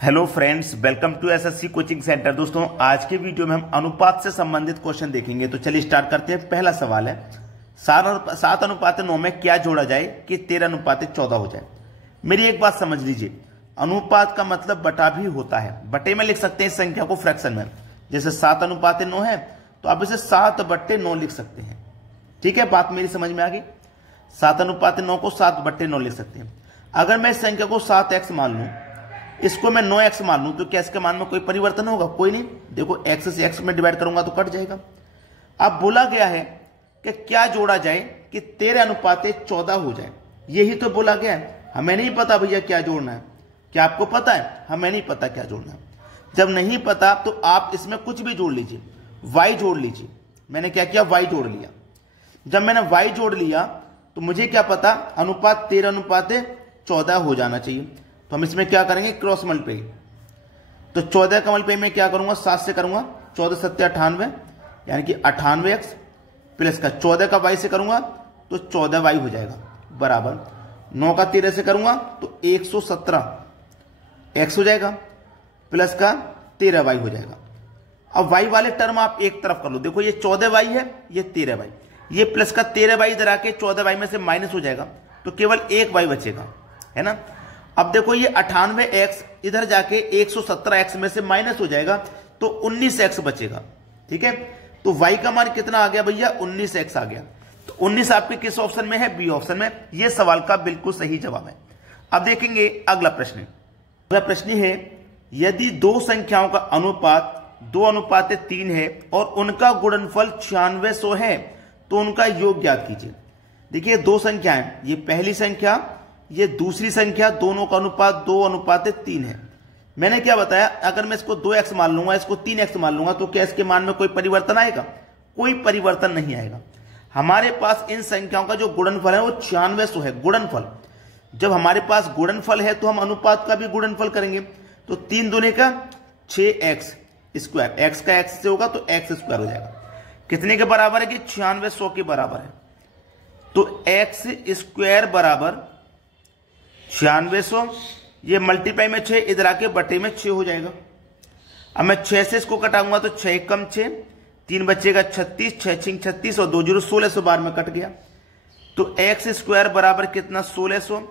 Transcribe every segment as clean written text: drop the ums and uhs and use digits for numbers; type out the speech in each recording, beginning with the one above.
Hello friends, welcome to SSC coaching centre. दोस्तों, आज के वीडियो में हम अनुपात से संबंधित क्वेश्चन देखेंगे। तो चलिए स्टार्ट करते हैं। पहला सवाल है 7:9 में क्या जोड़ा जाए कि 13:14 हो जाए। मेरी एक बात समझ लीजिए, अनुपात का मतलब बटा भी होता है। बटे में लिख सकते हैं इस संख्या को फ्रैक्शन में, जैसे 7:9 है तो आप इसे 7/9 लिख सकते हैं। ठीक है, बात मेरी समझ में आ गई। 7:9 को 7/9 लिख सकते हैं। अगर मैं इस संख्या को 7x मान लूं, इसको मैं 9x मान लूं, तो क्या इसके मान में कोई परिवर्तन होगा? कोई नहीं। देखो, x से x में डिवाइड करूंगा तो कट जाएगा। अब बोला गया है कि क्या जोड़ा जाए कि 13:14 हो जाए। यही तो बोला गया है। हमें नहीं पता भैया क्या जोड़ना है। क्या आपको पता है? हमें नहीं पता क्या जोड़ना है। जब नहीं पता तो आप इसमें कुछ भी जोड़ लीजिए, y जोड़ लीजिए। मैंने क्या किया? y जोड़ लिया। जब मैंने y जोड़ लिया तो मुझे क्या पता, अनुपात 13:14 हो जाना चाहिए। तो हम इसमें क्या करेंगे? Cross multiply. तो 14 का मल्टीप्लाई में क्या करूंगा? 7 से करूंगा। 14 7 98, यानी कि 98x प्लस का 14 का y से करूंगा तो 14y हो जाएगा, बराबर 9 का 13 से करूंगा तो 117x हो जाएगा, प्लस का 13y हो जाएगा। अब y वाले टर्म आप एक तरफ कर लो। देखो, ये 14y है, ये 13y, ये प्लस का 13y इधर आके 14y में से माइनस हो जाएगा, तो केवल एक y बचेगा, है ना। अब देखो, ये 98x इधर जाके 117x में से माइनस हो जाएगा तो 19x बचेगा। ठीक है, तो y का मान कितना आ गया भैया? 19x आ गया। तो 19 आपके किस ऑप्शन में है? बी ऑप्शन में। यह सवाल का बिल्कुल सही जवाब है। अब देखेंगे अगला प्रश्न। अगला प्रश्न है, यदि दो संख्याओं का अनुपात 2:3 है और उनका गुणनफल 9600 है तो उनका योग ज्ञात कीजिए। देखिए, दो संख्याएं, ये पहली संख्या, ये दूसरी संख्या, दोनों का अनुपात 2:3 है। मैंने क्या बताया? अगर मैं इसको 2x मान लूंगा, इसको 3x मान लूंगा, तो क्या इसके मान में कोई परिवर्तन आएगा? कोई परिवर्तन नहीं आएगा। हमारे पास इन संख्याओं का जो गुणनफल है वो 9600 है। गुणनफल, जब हमारे पास गुणनफल है तो हम अनुपात का भी गुणनफल करेंगे। तो 3 दूने का 6x स्क्वायर, x का x से होगा तो x स्क्वायर हो जाएगा। कितने के बराबर है कि 9600 के बराबर है। तो x स्क्वायर बराबर 9600, ये मल्टीप्लाई में 6 इधर आके बटे में 6 हो जाएगा। अब मैं 6 से इसको कटाऊंगा तो 6 कम 6, 3 बचेगा 36, 6 6 36 और 2 0 1600 बार में कट गया। तो x स्क्वायर बराबर कितना? 1600।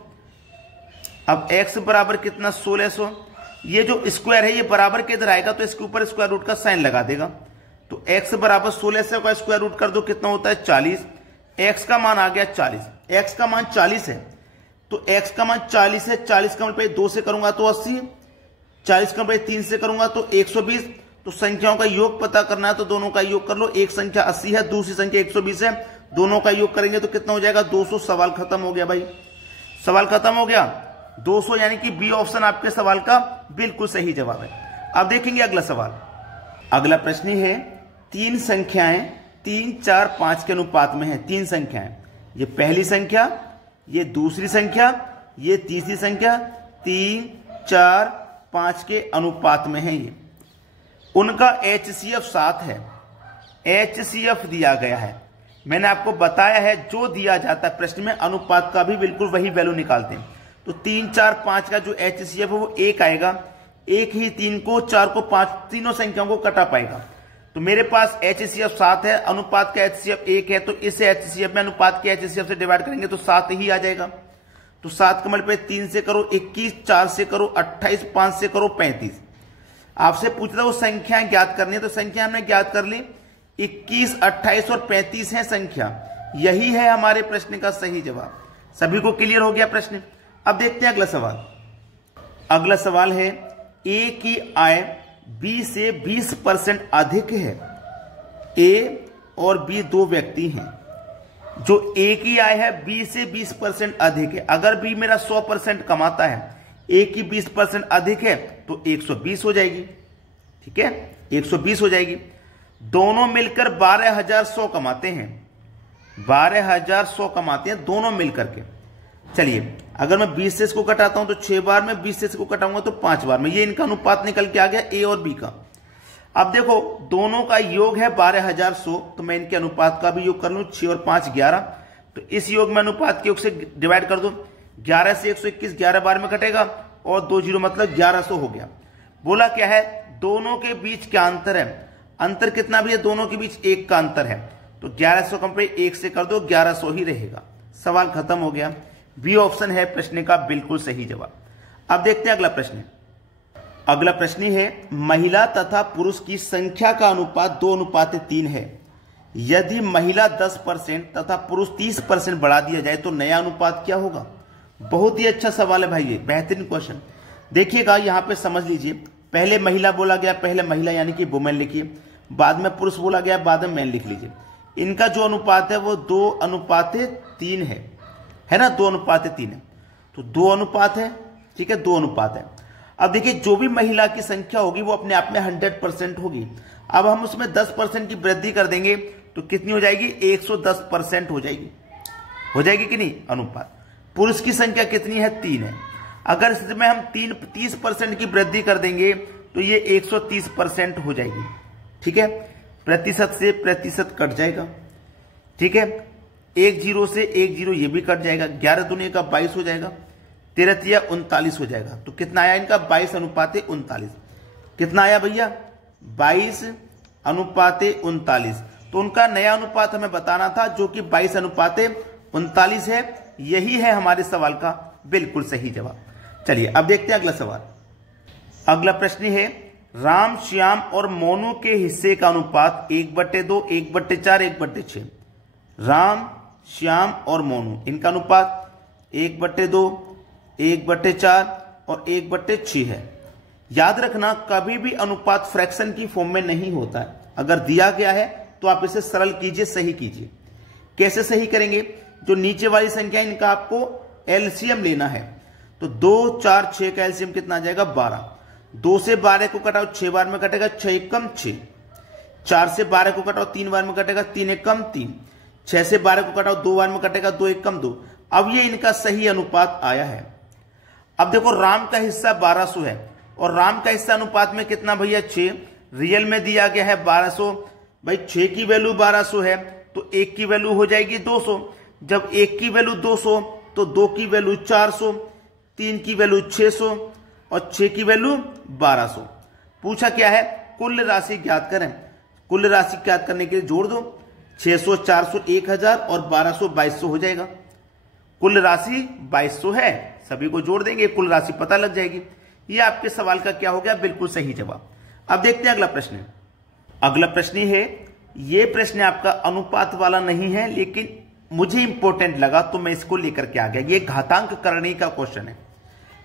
अब x बराबर कितना? 1600। ये जो स्क्वायर है ये बराबर के इधर आएगा तो इसके ऊपर स्क्वायर रूट का साइन लगा देगा। तो x बराबर 1600 का स्क्वायर रूट कर दो, कितना होता है? 40। x का मान आ गया 40। x का मान 40 है तो x का मान 40 है। 40 का मल्टीप्लाई 2 से करूंगा तो 80, 40 का मल्टीप्लाई 3 से करूंगा तो 120। तो संख्याओं का योग पता करना है तो दोनों का योग कर लो। एक संख्या 80 है, दूसरी संख्या 120 है, दोनों का योग करेंगे तो कितना हो जाएगा? 200। सवाल खत्म हो गया भाई, सवाल खत्म हो गया। 200 यानी कि बी ऑप्शन आपके सवाल का बिल्कुल सही जवाब है। अब देखेंगे अगला सवाल। अगला प्रश्न है, 3 संख्याएं 3 4 5 के अनुपात में है। 3 संख्याएं, ये पहली संख्या, ये दूसरी संख्या, ये तीसरी संख्या, 3 4 5 के अनुपात में है। ये उनका HCF 7 है। HCF दिया गया है। मैंने आपको बताया है जो दिया जाता है प्रश्न में अनुपात का भी बिल्कुल वही वैल्यू निकालते हैं। तो 3 4 5 का जो HCF है वो 1 आएगा। 1 ही 3 को, 4 को, 5 तीनों संख्याओं को कटा पाएगा। तो मेरे पास HCF 7 है, अनुपात का HCF 1 है, तो इसे HCF में अनुपात के HCF से डिवाइड करेंगे तो 7 ही आ जाएगा। तो 7 का मल्टीप्लाई 3 से करो 21, 4 से करो 28, 5 से करो 35। आपसे पूछ रहा वो संख्याएं ज्ञात करनी है, तो संख्या हमने ज्ञात कर ली। 21, 28 और 35 है संख्या। यही है हमारे प्रश्न का सही जवाब। सभी को क्लियर हो गया प्रश्न? अब देखते हैं अगला सवाल। अगला सवाल है, ए की आय बी से 20% अधिक है। ए और बी दो व्यक्ति हैं। जो ए की आय है बी से 20% अधिक है। अगर बी मेरा 100% कमाता है, ए की 20% अधिक है तो 120 हो जाएगी। ठीक है, 120 हो जाएगी। दोनों मिलकर 12,100 कमाते हैं। 12,100 कमाते हैं दोनों मिलकर के। चलिए, अगर मैं 20 से इसको कटाता हूं तो 6 बार में, 20 से इसको कटाऊंगा तो 5 बार में। ये इनका अनुपात निकल के आ गया ए और बी का। अब देखो, दोनों का योग है 12,100, तो मैं इनके अनुपात का भी योग कर लूं। 6 और 5 11, तो इस योग में अनुपात के योग से डिवाइड कर दो। 11 से 121 11 बार में कटेगा और 2 0 मतलब 1100 हो गया। बोला क्या है, दोनों के बीच क्या अंतर है, अंतर कितना भी है, दोनों के बीच 1 का अंतर है। तो 1100 कंपेयर 1 से कर दो, 1100 ही रहेगा। सवाल खत्म हो गया। बी ऑप्शन है प्रश्न का बिल्कुल सही जवाब। अब देखते हैं अगला प्रश्न। अगला प्रश्न है, महिला तथा पुरुष की संख्या का अनुपात 2:3 है। यदि महिला 10% तथा पुरुष 30% बढ़ा दिया जाए तो नया अनुपात क्या होगा। बहुत ही अच्छा सवाल है भाई, ये बेहतरीन क्वेश्चन। देखिएगा यहाँ पे समझ लीजिए, पहले महिला बोला गया, पहले महिला यानी कि वुमेन लिखिए, बाद में पुरुष बोला गया, बाद में मैन लिख लीजिए। इनका जो अनुपात है वो 2:3 है ना, 2:3 है। तो 2 अनुपात है, ठीक है, 2 अनुपात है। अब देखिए जो भी महिला की संख्या होगी वो अपने आप में 100% होगी। अब हम उसमें 10% की वृद्धि कर देंगे तो कितनी हो जाएगी, 110% हो जाएगी कि नहीं अनुपात। पुरुष की संख्या कितनी है, 3 है। अगर इसमें हम 30% की वृद्धि कर देंगे तो ये 130% हो जाएगी, ठीक है। प्रतिशत से प्रतिशत कट जाएगा, ठीक है। 1 0 से 1 0 ये भी कट जाएगा। 11 दूनी का 22 हो जाएगा, 13 तिया 39 हो जाएगा। तो कितना आया इनका, 22:39। कितना आया भैया, 22:39। तो उनका नया अनुपात हमें बताना था जो कि 22:39 है। यही है हमारे सवाल का बिल्कुल सही जवाब। चलिए अब देखते हैं अगला सवाल। अगला प्रश्न है, राम, श्याम और मोनू के हिस्से का अनुपात 1/2, 1/4, 1/6। राम, श्याम और मोनू, इनका अनुपात 1/2, 1/4 और 1/6 है। याद रखना कभी भी अनुपात फ्रैक्शन की फॉर्म में नहीं होता है। अगर दिया गया है तो आप इसे सरल कीजिए, सही कीजिए। कैसे सही करेंगे, जो नीचे वाली संख्या इनका आपको एलसीएम लेना है। तो 2, 4, 6 का एलसीएम कितना आ जाएगा, 12। 2 से 12 को कटाओ 6 बार में कटेगा, 6 एकम 6। 4 से 12 को कटाओ 3 बार में कटेगा, 3 एकम 3। 6 से 12 को कटाओ 2 बार में कटेगा, 2 एकम 2। अब ये इनका सही अनुपात आया है। अब देखो राम का हिस्सा 1200 है और राम का हिस्सा अनुपात में कितना भैया, 6। रियल में दिया गया है 1200। भाई 6 की वैल्यू 1200 है तो 1 की वैल्यू हो जाएगी 200। जब 1 की वैल्यू 200 तो 2 की वैल्यू 400, 3 की वैल्यू 600 और 6 की वैल्यू 1200। पूछा क्या है, कुल राशि ज्ञात करें। कुल राशि ज्ञात करने के लिए जोड़ दो, 600, 400, 1000 और 1200 2200 हो जाएगा। कुल राशि 2200 है, सभी को जोड़ देंगे, कुल राशि पता लग जाएगी। ये आपके सवाल का क्या हो गया, बिल्कुल सही जवाब। अब देखते हैं अगला प्रश्न। अगला प्रश्न है, ये प्रश्न आपका अनुपात वाला नहीं है लेकिन मुझे इंपॉर्टेंट लगा तो मैं इसको लेकर के आ गया। ये घातांक करणी का क्वेश्चन है।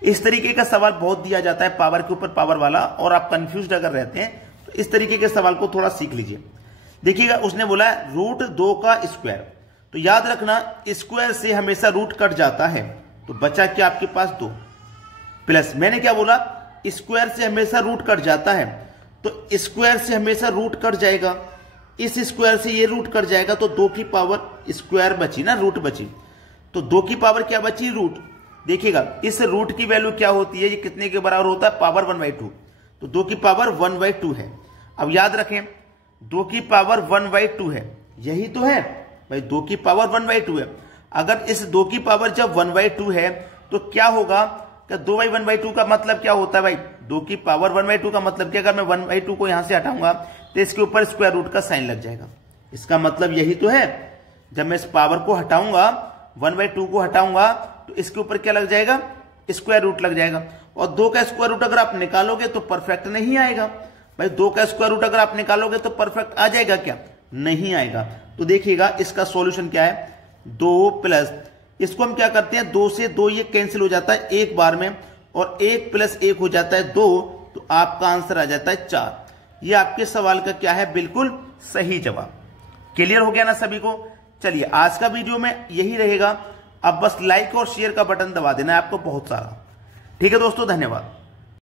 इस तरीके का सवाल बहुत दिया जाता है, पावर के ऊपर पावर वाला, और आप कंफ्यूज अगर रहते हैं तो इस तरीके के सवाल को थोड़ा सीख लीजिए। देखिएगा उसने बोला √2 का स्क्वायर, तो याद रखना स्क्वायर से हमेशा रूट कट जाता है, तो बचा क्या आपके पास 2 प्लस, मैंने क्या बोला, स्क्वायर से हमेशा रूट कट जाता है तो स्क्वायर से हमेशा रूट कट जाएगा, इस स्क्वायर से ये रूट कट जाएगा तो 2 की पावर स्क्वायर बची ना, रूट बची, तो 2 की पावर क्या बची, रूट। देखिएगा इस रूट की वैल्यू क्या होती है, ये कितने के बराबर होता है, पावर 1/2, तो 2 की पावर 1/2 है। अब याद रखें 2 की पावर 1/2 है, यही तो है भाई, 2 की पावर 1/2 है। अगर इस 2 की पावर जब 1/2 है तो क्या होगा, क्या 2/1/2 का मतलब क्या होता है भाई, 2 की पावर 1/2 का मतलब क्या, अगर मैं 1/2 को यहां से हटाऊंगा तो इसके ऊपर स्क्वायर रूट का साइन लग जाएगा। इसका मतलब यही तो है, जब मैं इस पावर को हटाऊंगा 1/2 को हटाऊंगा तो इसके ऊपर क्या लग जाएगा, स्क्वायर रूट लग जाएगा। और 2 का स्क्वायर रूट अगर आप निकालोगे तो परफेक्ट नहीं आएगा भाई, 2 का स्क्वायर रूट अगर आप निकालोगे तो परफेक्ट आ जाएगा क्या, नहीं आएगा। तो देखिएगा इसका सॉल्यूशन क्या है, 2 प्लस, इसको हम क्या करते हैं, 2 से 2 ये कैंसिल हो जाता है एक बार में, और 1 + 1 हो जाता है 2, तो आपका आंसर आ जाता है 4। ये आपके सवाल का क्या है, बिल्कुल सही जवाब। क्लियर हो गया ना सभी को। चलिए आज का वीडियो में यही रहेगा। अब बस लाइक और शेयर का बटन दबा देना है आपको बहुत सारा। ठीक है दोस्तों, धन्यवाद।